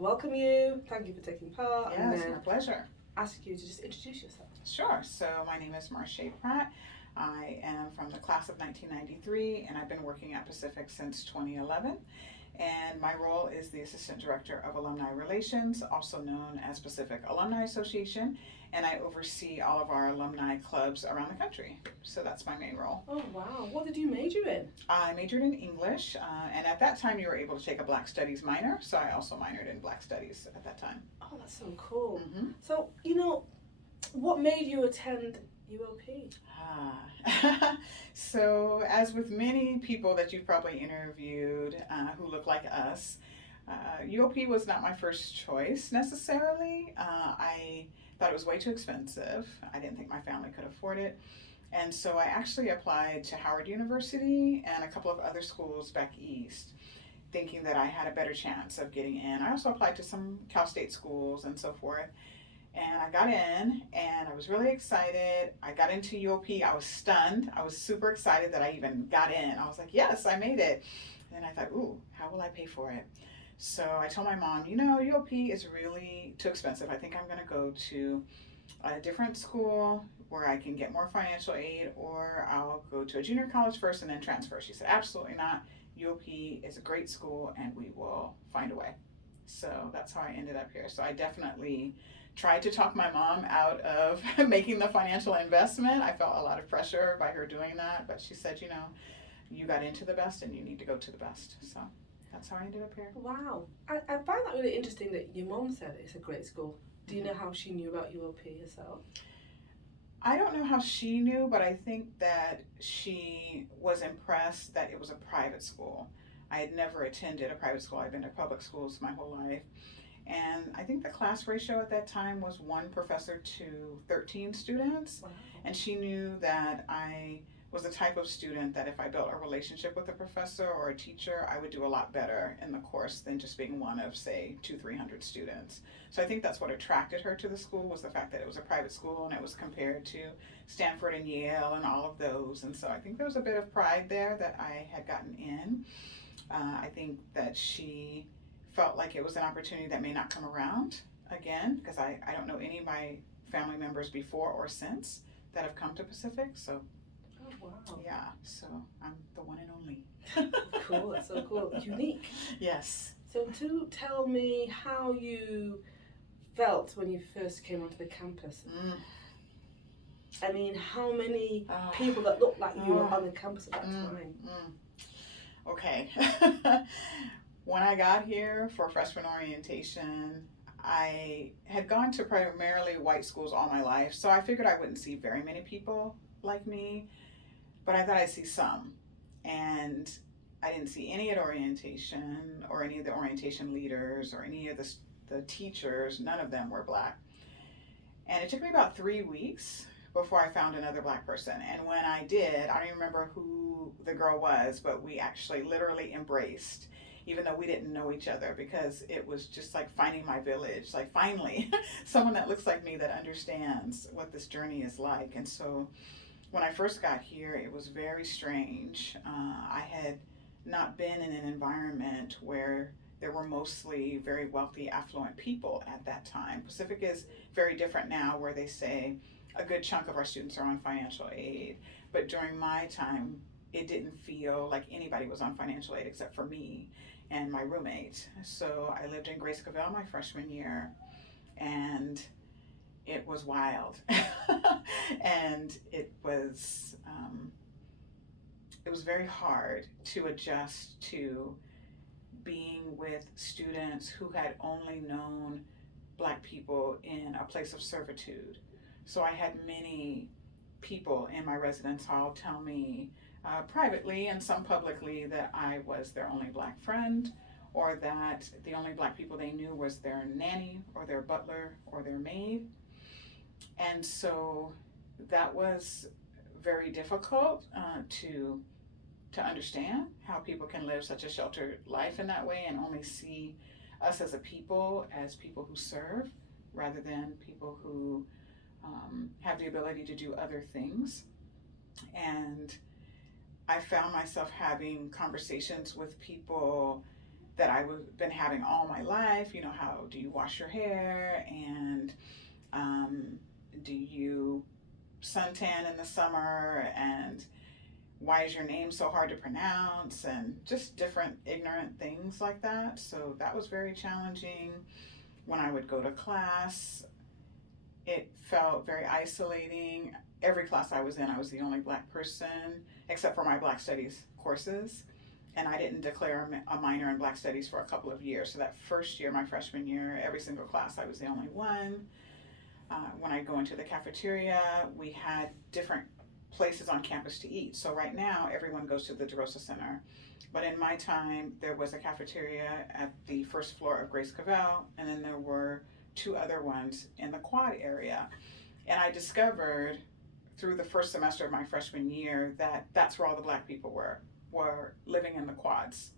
I welcome you. Thank you for taking part. And Yes, then my pleasure. ask you to just introduce yourself. Sure. So my name is Marshea. I am from the class of 1993, and I've been working at Pacific since 2011. And my role is the Assistant Director of Alumni Relations, also known as Pacific Alumni Association, and I oversee all of our alumni clubs around the country. So that's my main role. Oh, wow. What did you major in? I majored in English, and at that time you were able to take a Black Studies minor, so I also minored in Black Studies at that time. Oh, that's so cool. Mm-hmm. So, what made you attend UOP? So, as with many people that you've probably interviewed who look like us, UOP was not my first choice necessarily. I thought it was way too expensive. I didn't think my family could afford it. And so I actually applied to Howard University and a couple of other schools back east, thinking that I had a better chance of getting in. I also applied to some Cal State schools and so forth. And I got in and I was really excited. I got into UOP. I was stunned. I was super excited that I even got in. I was like, yes, I made it. And I thought, ooh, how will I pay for it? So I told my mom, UOP is really too expensive. I think I'm going to go to a different school where I can get more financial aid, or I'll go to a junior college first and then transfer. She said, absolutely not. UOP is a great school and we will find a way. So that's how I ended up here. So I definitely tried to talk my mom out of making the financial investment. I felt a lot of pressure by her doing that, but she said, you got into the best and you need to go to the best. So that's how I ended up here. Wow. I find that really interesting that your mom said it's a great school. Do you know how she knew about UOP herself? I don't know how she knew, but I think that she was impressed that it was a private school. I had never attended a private school. I'd been to public schools my whole life. And I think the class ratio at that time was 1 professor to 13 students. Wow. And she knew that I was the type of student that if I built a relationship with a professor or a teacher, I would do a lot better in the course than just being one of, say, 200-300 students. So I think that's what attracted her to the school, was the fact that it was a private school and it was compared to Stanford and Yale and all of those. And so I think there was a bit of pride there that I had gotten in. I think that she felt like it was an opportunity that may not come around again, because I don't know any of my family members before or since that have come to Pacific. So oh, wow. Yeah, so I'm the one and only. Cool, that's so cool. Unique. Yes. So tell me how you felt when you first came onto the campus. I mean, how many people that looked like you were on the campus at that time? Okay. When I got here for freshman orientation, I had gone to primarily white schools all my life, so I figured I wouldn't see very many people like me, but I thought I'd see some. And I didn't see any at orientation, or any of the orientation leaders, or any of the teachers. None of them were Black. And it took me about 3 weeks before I found another Black person. And when I did, I don't even remember who the girl was, but we actually literally embraced, even though we didn't know each other, because it was just like finding my village, like finally someone that looks like me, that understands what this journey is like. And so when I first got here, it was very strange. I had not been in an environment where there were mostly very wealthy, affluent people at that time. Pacific is very different now, where they say a good chunk of our students are on financial aid. But during my time, it didn't feel like anybody was on financial aid except for me and my roommate. So I lived in Grace Cavell my freshman year, and it was wild. And it was very hard to adjust to being with students who had only known Black people in a place of servitude. So I had many people in my residence hall tell me privately and some publicly that I was their only Black friend, or that the only Black people they knew was their nanny or their butler or their maid. And so that was very difficult to understand how people can live such a sheltered life in that way and only see us as a people, as people who serve, rather than people who have the ability to do other things. And I found myself having conversations with people that been having all my life. You know, how do you wash your hair, and do you suntan in the summer, and why is your name so hard to pronounce, and just different ignorant things like that. So that was very challenging. When I would go to class, it felt very isolating. Every class I was in, I was the only Black person, except for my Black Studies courses. And I didn't declare a minor in Black Studies for a couple of years. So that first year, my freshman year, every single class, I was the only one. When I go into the cafeteria, we had different places on campus to eat. So right now, everyone goes to the DeRosa Center. But in my time, there was a cafeteria at the first floor of Grace Cavell, and then there were 2 other ones in the quad area. And I discovered through the first semester of my freshman year that that's where all the Black people were living in the quads.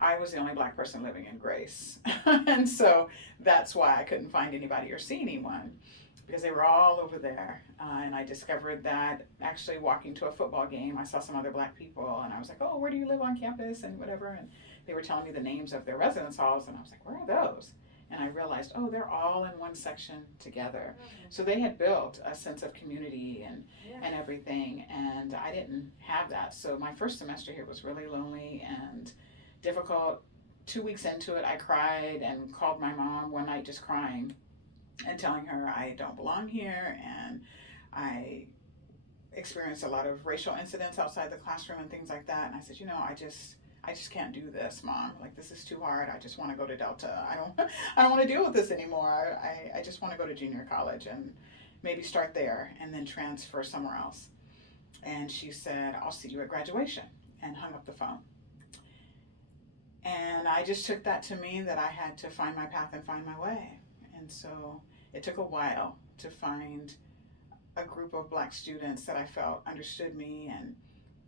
I was the only Black person living in Grace. And so that's why I couldn't find anybody or see anyone, because they were all over there. And I discovered that actually walking to a football game, I saw some other Black people, and I was like, oh, where do you live on campus and whatever. And they were telling me the names of their residence halls, and I was like, where are those? And I realized, oh, they're all in one section together. So they had built a sense of community and everything, and I didn't have that. So my first semester here was really lonely and difficult. 2 weeks into it, I cried and called my mom one night, just crying and telling her I don't belong here, and I experienced a lot of racial incidents outside the classroom and things like that. And I said, you know, I just can't do this, Mom. Like, this is too hard. I just want to go to Delta. I don't want to deal with this anymore. I just want to go to junior college and maybe start there and then transfer somewhere else. And she said, I'll see you at graduation, and hung up the phone. And I just took that to mean that I had to find my path and find my way. And so it took a while to find a group of Black students that I felt understood me and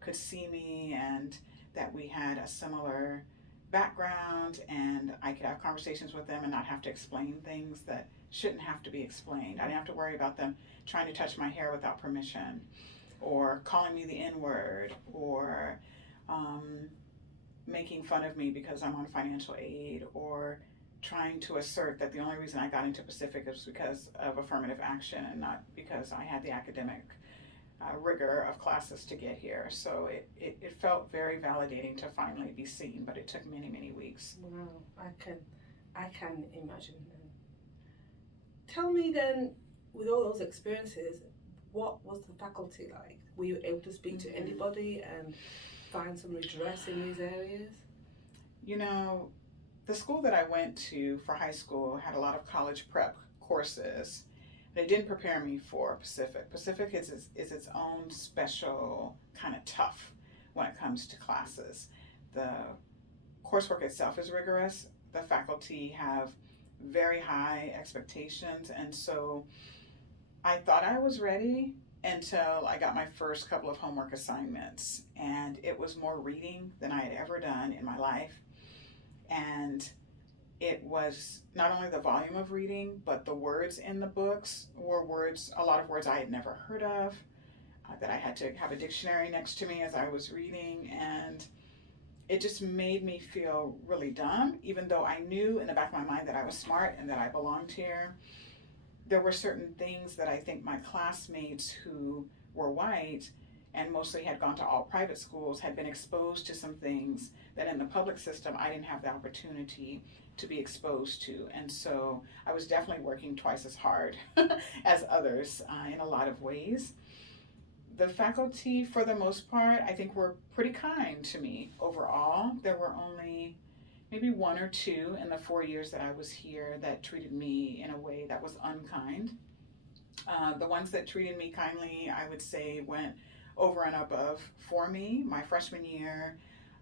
could see me, and that we had a similar background, and I could have conversations with them and not have to explain things that shouldn't have to be explained. I didn't have to worry about them trying to touch my hair without permission, or calling me the N-word, or making fun of me because I'm on financial aid, or trying to assert that the only reason I got into Pacific is because of affirmative action and not because I had the academic rigor of classes to get here. So it felt very validating to finally be seen, but it took many, many weeks. Wow, I can imagine. Tell me then, with all those experiences, what was the faculty like? Were you able to speak to anybody and find some redress in these areas? You know, the school that I went to for high school had a lot of college prep courses, but it didn't prepare me for Pacific. Pacific is its own special kind of tough when it comes to classes. The coursework itself is rigorous. The faculty have very high expectations, and so I thought I was ready until I got my first couple of homework assignments, and it was more reading than I had ever done in my life. And it was not only the volume of reading, but the words in the books were a lot of words I had never heard of, that I had to have a dictionary next to me as I was reading, and it just made me feel really dumb, even though I knew in the back of my mind that I was smart and that I belonged here. There were certain things that I think my classmates who were white and mostly had gone to all private schools had been exposed to some things that in the public system I didn't have the opportunity to be exposed to. And so I was definitely working twice as hard as others in a lot of ways. The faculty, for the most part, I think were pretty kind to me overall. There were only maybe 1 or 2 in the 4 years that I was here that treated me in a way that was unkind. The ones that treated me kindly, I would say, went over and above for me. My freshman year,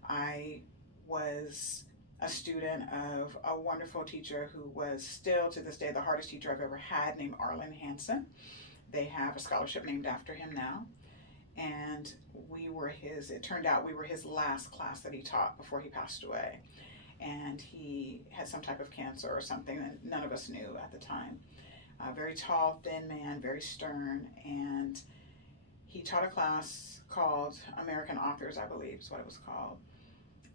I was a student of a wonderful teacher who was still to this day the hardest teacher I've ever had, named Arlen Hansen. They have a scholarship named after him now. And it turned out we were his last class that he taught before he passed away. And he had some type of cancer or something that none of us knew at the time. A very tall, thin man, very stern, and he taught a class called American Authors, I believe is what it was called.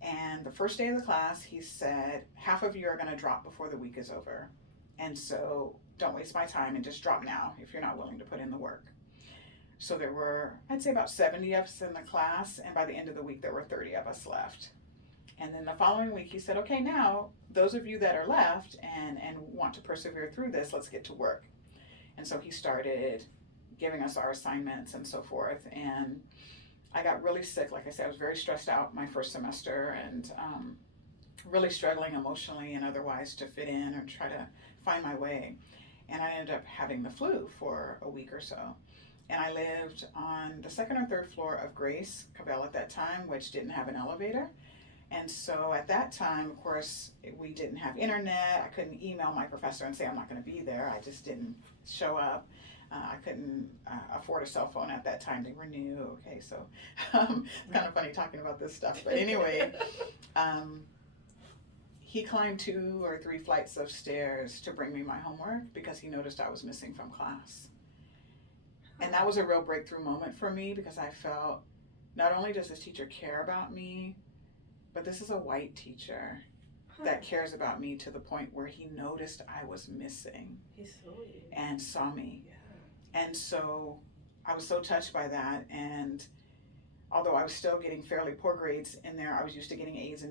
And the first day of the class, he said, half of you are going to drop before the week is over. And so don't waste my time and just drop now if you're not willing to put in the work. So there were, I'd say about 70 of us in the class. And by the end of the week, there were 30 of us left. And then the following week, he said, okay, now those of you that are left and want to persevere through this, let's get to work. And so he started giving us our assignments and so forth. And I got really sick. Like I said, I was very stressed out my first semester and really struggling emotionally and otherwise to fit in or try to find my way. And I ended up having the flu for a week or so. And I lived on the second or third floor of Grace Cavell at that time, which didn't have an elevator. And so at that time, of course, we didn't have internet. I couldn't email my professor and say I'm not going to be there. I just didn't show up. I couldn't afford a cell phone at that time. They were new. Okay, so it's kind of funny talking about this stuff. But anyway, he climbed 2 or 3 flights of stairs to bring me my homework because he noticed I was missing from class. And that was a real breakthrough moment for me because I felt not only does this teacher care about me, but this is a white teacher that cares about me to the point where he noticed I was missing. He saw you. And saw me. Yeah. And so I was so touched by that. And although I was still getting fairly poor grades in there, I was used to getting A's and B's.